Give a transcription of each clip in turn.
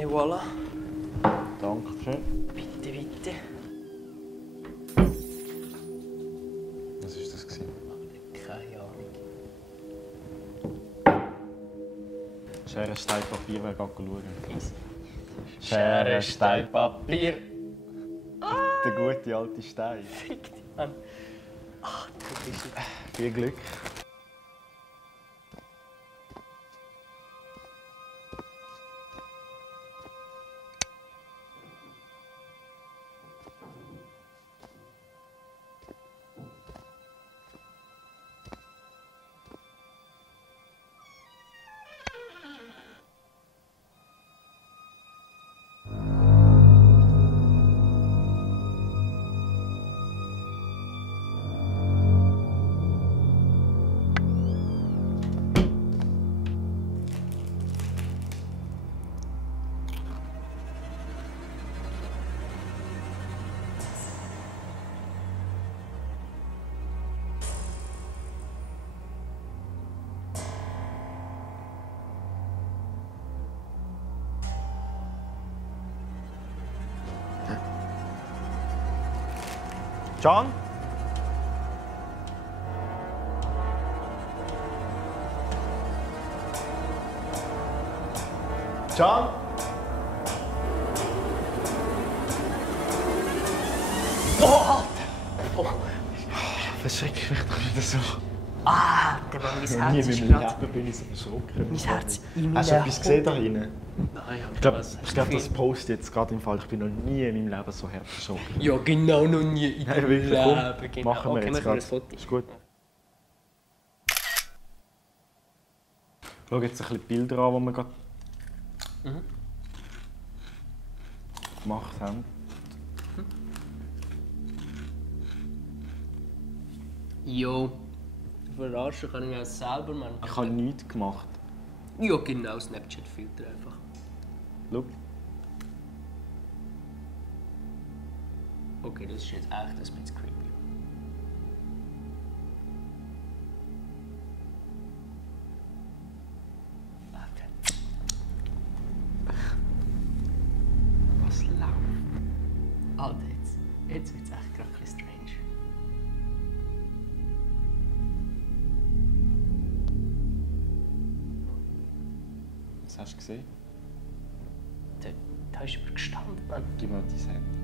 Et voilà. Dankeschön. Bitte, bitte. Was war das? Keine Ahnung. Schere, Stein, Papier, wer geht schauen? Easy. Schere, Stein, Papier. Der gute alte Stein. Fick dich, Mann. Ach, du bist ein... Viel Glück. Can? Can? Oh! Oh! Verschreck mich doch wieder so. Ah, der Mann, mein Nie Herz ist in meinem gerade... Leben bin ich so erschrocken. Mein Herz in Hast du etwas gesehen da hinten? Nein, Ich glaube, das Post jetzt gerade im Fall. Ich bin noch nie in meinem Leben so hart erschrocken. Ja, genau, noch nie in Hey, deinem wirklich, Leben. komm, Genau. machen wir Okay, jetzt machen wir gerade. ein Foto. Ist gut. Schau jetzt ein bisschen die Bilder an, die wir gerade gemacht haben. Jo. Verarschen kann ich auch selber, Mann. Ich habe nichts gemacht. Ja, genau, Snapchat-Filter einfach. Schau. Okay, das ist jetzt echt ein bisschen creepy. Warte. Was läuft? Alter, jetzt wird es echt gerade ein bisschen strange. Was hast du gesehen? Da ist jemand gestanden, Mann. Gib mir dein Handy.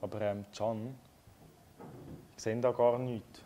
Aber Can, ich sehe da gar nichts.